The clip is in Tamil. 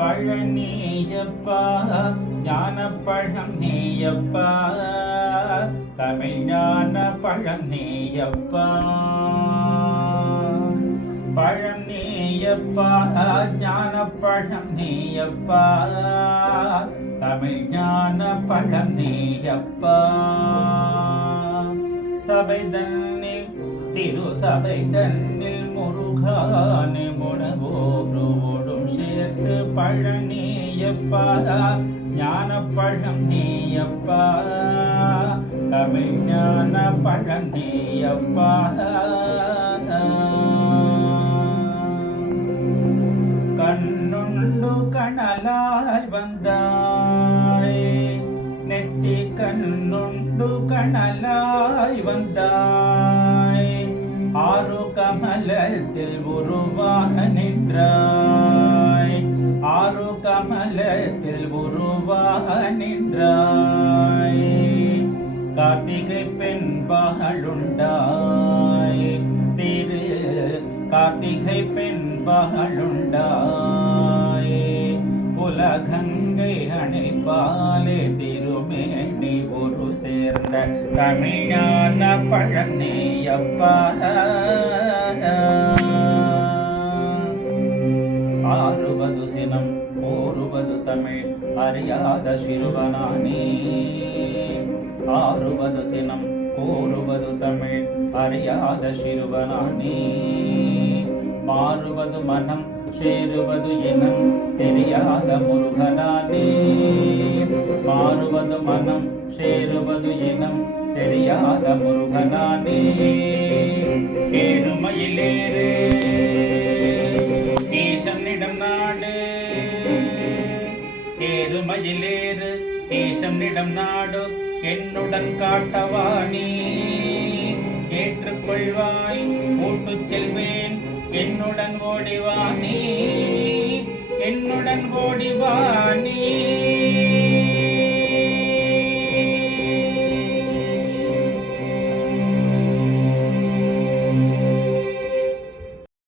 பழனியப்பா ஞானப்பழம் நீயப்பா தமிழ் ஞான பழம் நீயப்பா பழம் நீயப்பா ஞானப்பழம் நீயப்பா தமிழ் ஞான பழம் நீயப்பா சபை தன்னில் திரு சபை தன்னில் முருகானே முனவோடும் சேர்த்து பழனியப்பா ஞான பழம் நீயப்பா தமிழ் ஞான பழம் நீயப்பா கண்ணுண்டு கணலாய் வந்தாய் நெத்தி கண்ணுண்டு கணலாய் வந்தாய் ஆறு கமலத்தில் உருவாக நின்றாய் ஆறு கமலத்தில் உருவாக நின்றாய் கார்த்திகை பெண் பகலுண்டாய் திரு கார்த்திகை பெண் பகலுண்டாய் உலகங்கை அணைப்பாலே திருமேனி ஒரு சேர்ந்த தமிழான பழனியப்பா ஆறுவது சினம் கூறுவது தமிழ் அறியாத சிறுவனானே ஆறுவது சினம் கூறுவது தமிழ் அறியாத சிறுவனானே மாறுவது மனம் சேருவது இனம் தெரியாத முருகனானே மாறுவது மனம் சேருவது இனம் தெரியாத முருகனானே ஏறுமயிலேறு ஈசனிடம் நாடு ஏறுமயிலேறு ஈசனிடம் நாடு என்னுடன் காட்டவானி ஏற்றுக்கொள்வாய் கூட்டு செல்வேன் என்னுடன் ஓடிவானி என்னுடன் ஓடிவானி